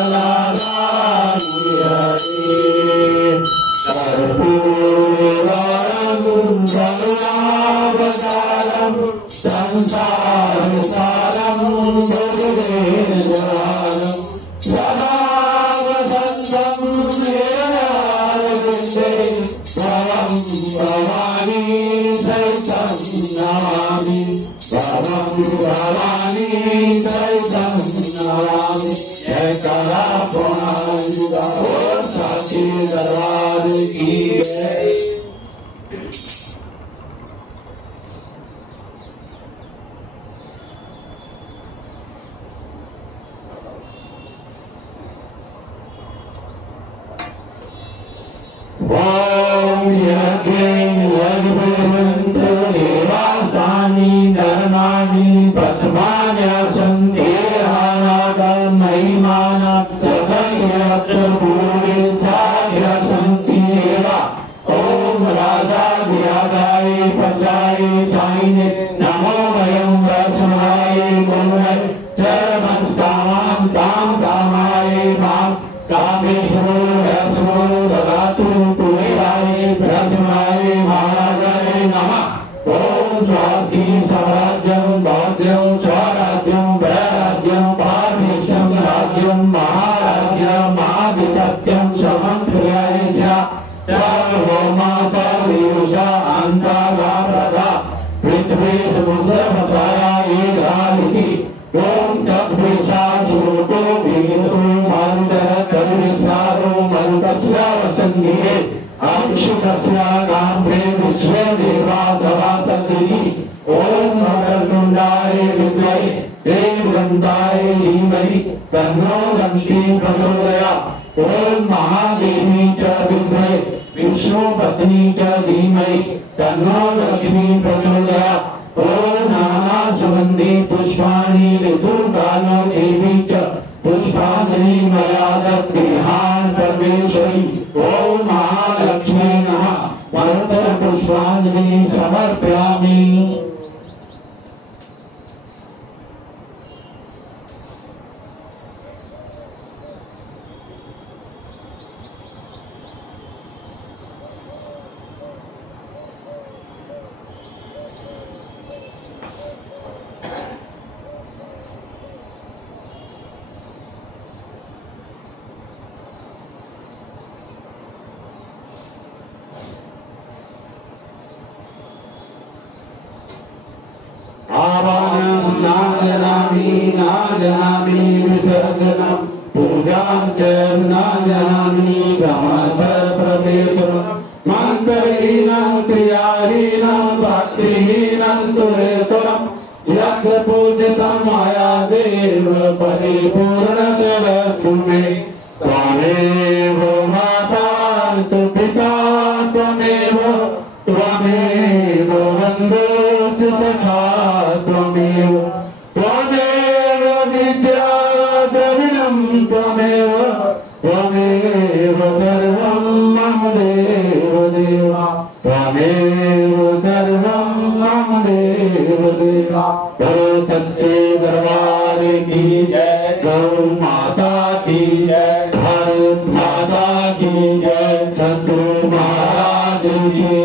Om जयकारा पुनांगा बोल साचे दरबार की जय। ओम यज्ञ देवास्तानि धर्माणि पद्मान्यसन्तेहानागमहिमानः सचयत्र भूमि साध्यसन्तिरेव। ओम राजाधिराजाय पचाय सायिने नमो वयं वसुधाय गुरुवे चरमस्तामां तां कामाय मां कामेश्वरो रसो ददातु कुबेराय प्रसन्नाय महाराजाय नमः। ओम स्वस्ति स्वराज्यं भोज्यं स्वराज्यं वैराज्यं पारमेशं राज्यं महाराज्यं आधिपत्यं समन्त्र्याय सर्वभौमा सर्वयुषा अन्तागा प्रदा पृथ्वी समुद्रमताया एकालिति। ओम तद्विषा सुरूपो भीतो मारुतः तद्विस्तारो मरुतस्य वसन्निहे अक्षुतस्य काम्भे विश्वे देवा सभासन्ति। ओम मकरकुण्डाय विद्महे देवदन्ताय धीमहि तन्नो दन्ती प्रचोदयात्। ओम महादेवी च विद्महे विष्णुपत्नी च धीमहि तन्नो लक्ष्मी प्रचोदयात्। ओम नाना सुगंधि पुष्पाणि ऋतुकालो देवी च पुष्पांजलि मयादत् गृहाण परमेश्वरी। ओम महालक्ष्मी नमः परतर पुष्पांजलि समर्पयामि। आवाहनं नाजनामि विसर्जनं पूजां च नाजनामि समस्त प्रवेशनं मंत्रहीनं क्रियाहीनं भक्तिहीनं सुरेश्वरं यज्ञ पूजितं माया देव परिपूर्णतरस्तु मे। त्वमेव माता च पिता त्वमेव त्वमेव बन्धु च सखा त्वमेव त्वमेव विद्या द्रविणं त्वमेव त्वमेव सर्वं मम देव देवा त्वमेव सर्वं मम देव देवा। गौ सच्चे दरबार की जय, गौ माता की जय, भारत माता की जय, शत्रु महाराज की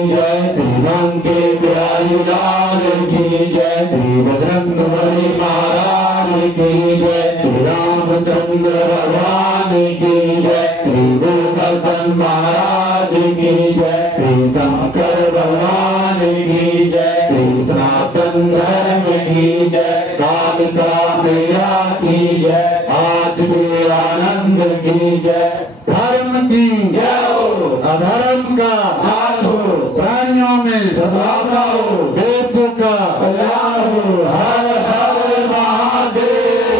जय, श्रीराम के प्यारे लाल की जय, श्री बजरंगबली महाराज की जय, श्री रामचंद्र भगवान की जय, श्री गोवर्धन महाराज की जय, श्री शंकर भगवान की जय, श्री सनातन धर्म की जय, कालिका मैया की जय, आज के आनंद की जय। धर्म की जय हो, अधर्म का नाश हो, प्राणियों में सद्भावना हो, देशों का कल्याण हो। हर हर महादेव।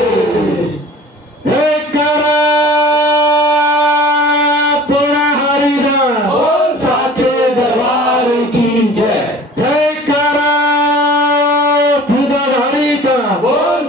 जयकारा पूर्ण हरिदास बोल साचे दरबार की जय। जयकारा खुदा हरिदास बोल